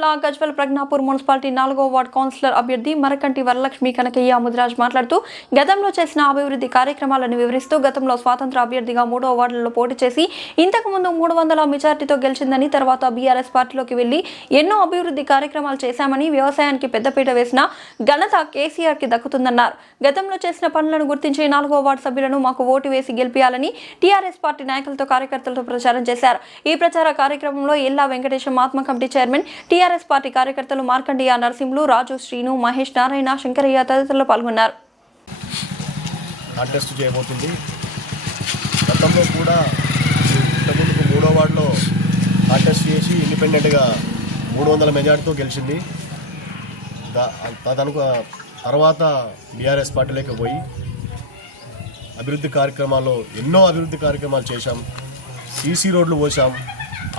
జిల్లా గజ్వేల్ ప్రజ్ఞాపూర్ మున్సిపాలిటీ 4వ ward councillor అభ్యర్థి మరకంటి వరలక్ష్మి కనకయ్య ముదిరాజ్ మాట్లాడుతూ గతంలో చేసిన అభివృద్ధి కార్యక్రమాలను వివరిస్తూ గతంలో స్వాతంత్ర అభ్యర్థిగా 3వ వార్డులో పోటీ చేసి ఇంతకుముందు 300 మెజార్టీతో గెలిచిందని, తర్వాత బీఆర్ఎస్ పార్టీలోకి వెళ్లి ఎన్నో అభివృద్ధి కార్యక్రమాలు చేశామని, వ్యవసాయానికి పెద్దపీట వేసిన ఘనత కేసీఆర్ కి దక్కుతుందన్నారు. గతంలో చేసిన పనులను గుర్తించి 4వ వార్డు సభ్యులను మాకు ఓటు వేసి గెలిపించాలని టీఆర్ఎస్ పార్టీ నాయకులతో కార్యకర్తలతో ప్రచారం చేశారు. ఈ ప్రచార కార్యక్రమంలో ఎల్లా వెంకటేశం ఆత్మ కమిటీ చైర్మన్, టీఆర్ఎస్ పార్టీ కార్యకర్తలు మార్కండియా నరసింహులు, రాజు, శ్రీను, మహేష్, నారాయణ, శంకరయ్య తదితరులు పాల్గొన్నారు. కాంటెస్ట్ చేయబోతుంది. గతంలో కూడా ఇంతకుముందు 3వ వార్డులో కాంటెస్ట్ చేసి ఇండిపెండెంట్గా 300 మెజార్టీతో గెలిచింది. తర్వాత బీఆర్ఎస్ పార్టీలోకి పోయి ఎన్నో అభివృద్ధి కార్యక్రమాలు చేశాం. సీసీ రోడ్లు పోసాం.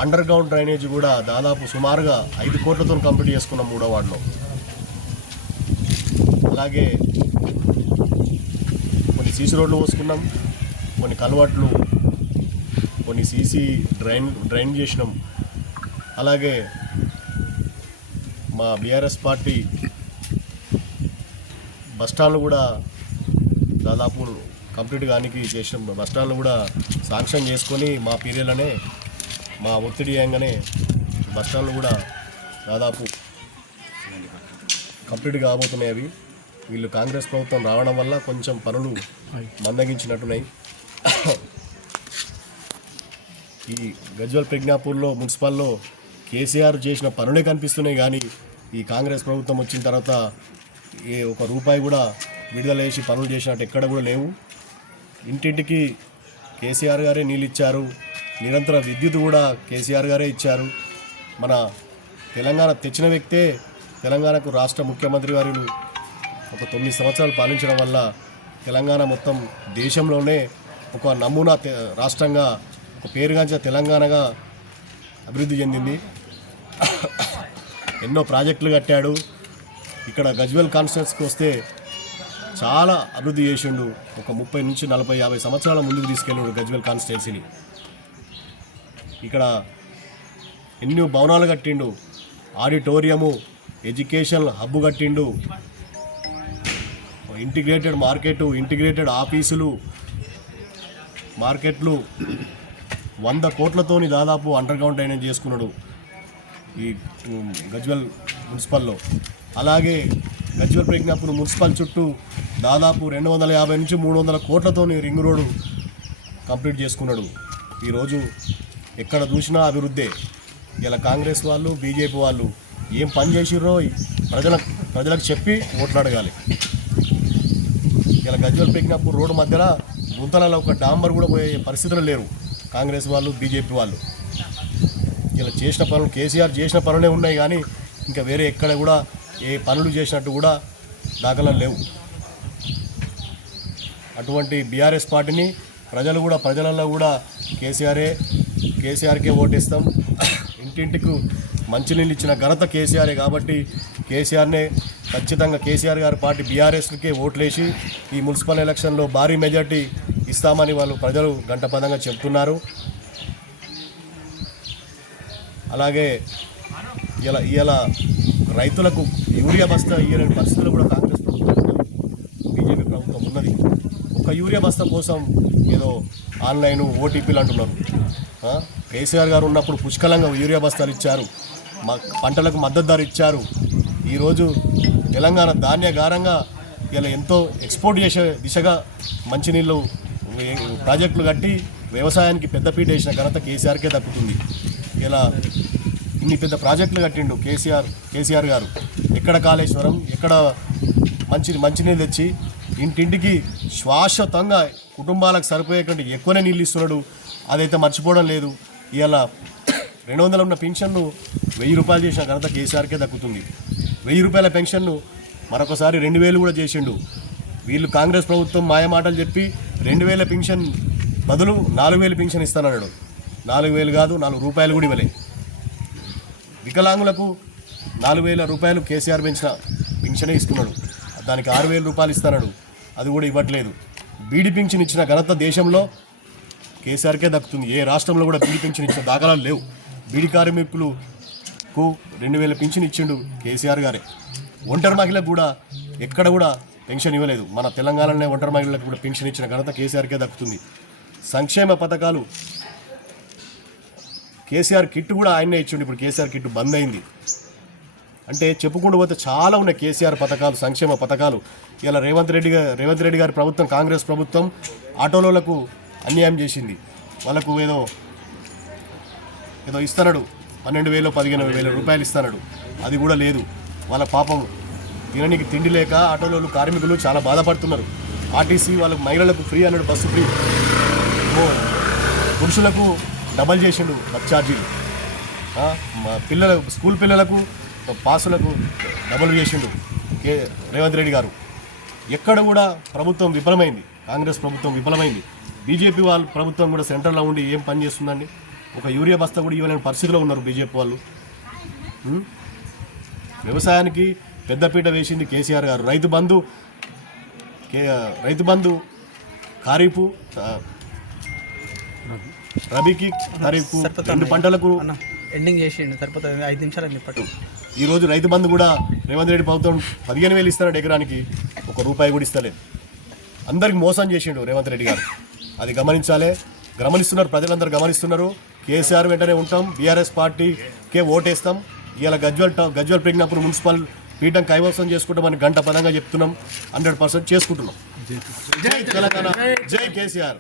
అండర్ గ్రౌండ్ డ్రైనేజ్ కూడా దాదాపు సుమారుగా 5 కోట్లతో కంప్లీట్ చేసుకున్నాం 3వ వార్డులో. అలాగే కొన్ని సీసీ రోడ్లు పోసుకున్నాం, కొన్ని కల్వర్ట్లు, కొన్ని సీసీ డ్రైన్ చేసినాం. అలాగే మా బీఆర్ఎస్ పార్టీ బస్టాండ్లు కూడా దాదాపు కంప్లీట్ కానికి చేసిన బస్టాండ్లు కూడా శాంక్షన్ చేసుకొని మా పీరియడ్లోనే మా ఒత్తిడి అయ్యంగానే బస్టాండ్లు కూడా దాదాపు కంప్లీట్ కాబోతున్నాయి. అవి వీళ్ళు కాంగ్రెస్ ప్రభుత్వం రావడం వల్ల కొంచెం పనులు మందగించినట్టున్నాయి. ఈ గజ్వేల్ ప్రజ్ఞాపూర్లో మున్సిపల్లో కేసీఆర్ చేసిన పనులే కనిపిస్తున్నాయి, కానీ ఈ కాంగ్రెస్ ప్రభుత్వం వచ్చిన తర్వాత ఒక రూపాయి కూడా విడుదల చేసి పనులు చేసినట్టు ఎక్కడ కూడా లేవు. ఇంటింటికి కేసీఆర్ గారే నీళ్ళు ఇచ్చారు. నిరంతర విద్యుత్ కూడా కేసీఆర్ గారే ఇచ్చారు. మన తెలంగాణ తెచ్చిన వ్యక్తే తెలంగాణకు రాష్ట్ర ముఖ్యమంత్రి వారు ఒక 9 సంవత్సరాలు పాలించడం వల్ల తెలంగాణ మొత్తం దేశంలోనే ఒక నమూనా రాష్ట్రంగా, ఒక పేరుగాంచిన తెలంగాణగా అభివృద్ధి చెందింది. ఎన్నో ప్రాజెక్టులు కట్టాడు. ఇక్కడ గజ్వేల్ కాన్స్టిట్యున్సీకి వస్తే చాలా అభివృద్ధి చేసిండు. ఒక 30 నుంచి 40, 50 సంవత్సరాల ముందుకు తీసుకెళ్ళాడు గజ్వేల్ కాన్స్టిట్యున్సీని. ఇక్కడ ఎన్నో భవనాలు కట్టిండు, ఆడిటోరియము, ఎడ్యుకేషన్ హబ్బు కట్టిండు, ఇంటిగ్రేటెడ్ మార్కెట్, ఇంటిగ్రేటెడ్ ఆఫీసులు, మార్కెట్లు 100 కోట్లతోని దాదాపు అండర్ గ్రౌండ్ డ్రైనేజ్ చేసుకున్నాడు ఈ గజ్వేల్ మున్సిపల్లో. అలాగే గజ్వేల్ ప్రజ్ఞాపూర్ మున్సిపల్ చుట్టూ దాదాపు 250 నుంచి 300 కోట్లతోని రింగ్ రోడ్డు కంప్లీట్ చేసుకున్నాడు. ఈరోజు ఎక్కడ చూసినా అభివృద్ధే. ఇలా కాంగ్రెస్ వాళ్ళు, బీజేపీ వాళ్ళు ఏం పని చేసిర్రో ప్రజలకు చెప్పి ఓట్లు అడగాలి. ఇలా గజ్వేల్ ప్రజ్ఞాపూర్ రోడ్డు మధ్యలో గుంతలలో ఒక డాంబర్ కూడా పోయే పరిస్థితులు లేరు కాంగ్రెస్ వాళ్ళు, బీజేపీ వాళ్ళు. ఇలా చేసిన పనులు, కేసీఆర్ చేసిన పనులే ఉన్నాయి, కానీ ఇంకా వేరే ఎక్కడ కూడా ఏ పనులు చేసినట్టు కూడా దాఖలాలు లేవు. అటువంటి బీఆర్ఎస్ పార్టీని ప్రజలలో కూడా కేసీఆర్కే ఓటేస్తాం. ఇంటింటికి మంచినీళ్ళు ఇచ్చిన ఘనత కేసీఆరే కాబట్టి కేసీఆర్నే ఖచ్చితంగా, కేసీఆర్ గారి పార్టీ బీఆర్ఎస్కే ఓట్లేసి ఈ మున్సిపల్ ఎలక్షన్లో భారీ మెజార్టీ ఇస్తామని ప్రజలు గంటపదంగా చెప్తున్నారు. అలాగే ఇలా రైతులకు యూరియా బస్తా ఇయ్యలేని పరిస్థితులు కూడా కాంగ్రెస్ ప్రభుత్వం, బీజేపీ ప్రభుత్వం ఉన్నది. ఒక యూరియా బస్తా కోసం ఏదో ఆన్లైన్ ఓటీపీలు అంటున్నారు. కేసీఆర్ గారు ఉన్నప్పుడు పుష్కలంగా యూరియా బస్తాలు ఇచ్చారు, పంటలకు మద్దతు ధర ఇచ్చారు. ఈరోజు తెలంగాణ ధాన్యగారంగా ఇలా ఎంతో ఎక్స్పోర్ట్ చేసే దిశగా మంచినీళ్ళు ప్రాజెక్టులు కట్టి వ్యవసాయానికి పెద్దపీట వేసిన ఘనత కేసీఆర్కే దక్కుతుంది. ఇలా ఇన్ని పెద్ద ప్రాజెక్టులు కట్టిండు కేసీఆర్ గారు. ఎక్కడ కాళేశ్వరం, ఎక్కడ మంచినీళ్ళు తెచ్చి ఇంటింటికి శాశ్వతంగా కుటుంబాలకు సరిపోయే కంటే ఎక్కువనే నీళ్ళు ఇస్తున్నాడు. అదైతే మర్చిపోవడం లేదు. ఇలా 200 ఉన్న పెన్షన్ను 1000 రూపాయలు చేసిన ఘనత కేసీఆర్కే దక్కుతుంది. 1000 రూపాయల పెన్షన్ను మరొకసారి 2000 కూడా చేసిండు. వీళ్ళు కాంగ్రెస్ ప్రభుత్వం మాయమాటలు చెప్పి 2000 పెన్షన్ బదులు 4000 పెన్షన్ ఇస్తానన్నాడు. 4000 కాదు, 4 రూపాయలు కూడా ఇవ్వలే. వికలాంగులకు 4000 రూపాయలు కేసీఆర్ పెన్షనే ఇస్తున్నాడు. దానికి 6000 రూపాయలు ఇస్తున్నాడు, అది కూడా ఇవ్వట్లేదు. బీడీ పింఛన్ ఇచ్చిన ఘనత దేశంలో కేసీఆర్కే దక్కుతుంది. ఏ రాష్ట్రంలో కూడా బీడీ పింఛన్ ఇచ్చిన దాఖలాలు లేవు. బీడీ కార్మికులు కు 2000 పింఛన్ ఇచ్చిండు కేసీఆర్ గారే. ఒంటరి మహిళకు కూడా ఎక్కడ కూడా పెన్షన్ ఇవ్వలేదు. మన తెలంగాణలోనే ఒంటరి మహిళలకు కూడా పెన్షన్ ఇచ్చిన ఘనత కేసీఆర్కే దక్కుతుంది. సంక్షేమ పథకాలు కేసీఆర్ కిట్ కూడా ఆయనే ఇచ్చిండు. ఇప్పుడు కేసీఆర్ కిట్ బంద్ అయింది. అంటే చెప్పుకుంటూ పోతే చాలా ఉన్నాయి కేసీఆర్ పథకాలు, సంక్షేమ పథకాలు. ఇలా రేవంత్ రెడ్డి గారి ప్రభుత్వం, కాంగ్రెస్ ప్రభుత్వం ఆటోలకు అన్యాయం చేసింది. వాళ్ళకు ఏదో ఇస్తున్నాడు, 12,000-15,000 రూపాయలు ఇస్తున్నాడు. అది కూడా లేదు. వాళ్ళ పాపం తినడానికి తిండి లేక ఆటోలో కార్మికులు చాలా బాధపడుతున్నారు. ఆర్టీసీ వాళ్ళకు మహిళలకు ఫ్రీ అన్నాడు, బస్సు ఫ్రీ. పురుషులకు డబల్ చేసిండు బస్ ఛార్జీలు. స్కూల్ పిల్లలకు పాసులకు డబల్ చేసిండు రేవంత్ రెడ్డి గారు. ఎక్కడ కూడా ప్రభుత్వం విఫలమైంది. కాంగ్రెస్ ప్రభుత్వం విఫలమైంది. బీజేపీ వాళ్ళ ప్రభుత్వం కూడా సెంటర్లో ఉండి ఏం పని చేస్తుందండి? ఒక యూరియా బస్తా కూడా ఇవ్వలేని పరిస్థితిలో ఉన్నారు బీజేపీ వాళ్ళు. వ్యవసాయానికి పెద్దపీట వేసింది కేసీఆర్ గారు. రైతు బంధు ఖరీఫ్, రబీకి ఖరీఫ్ 2 పంటలకు ఎండింగ్ చేసిండు. సరిపోతుంది 5 నిమిషాలు చెప్పట్టు. ఈరోజు రైతు బంధు కూడా రేవంత్ రెడ్డి ప్రభుత్వం 15,000 ఇస్తున్నాడు ఎకరానికి, ₹1 కూడా ఇస్తలేదు. అందరికి మోసం చేసిండు రేవంత్ రెడ్డి గారు. అది గమనిస్తున్నారు ప్రజలందరూ గమనిస్తున్నారు. కేసీఆర్ వెంటనే ఉంటాం, బీఆర్ఎస్ పార్టీకే ఓటేస్తాం. ఇవాళ గజ్వల్ ప్రజ్ఞాపూర్ మున్సిపల్ పీఠం కైవసం చేసుకుంటామని గంట పదంగా చెప్తున్నాం. 100% చేసుకుంటున్నాం. జై తెలంగాణ, జై కేసీఆర్.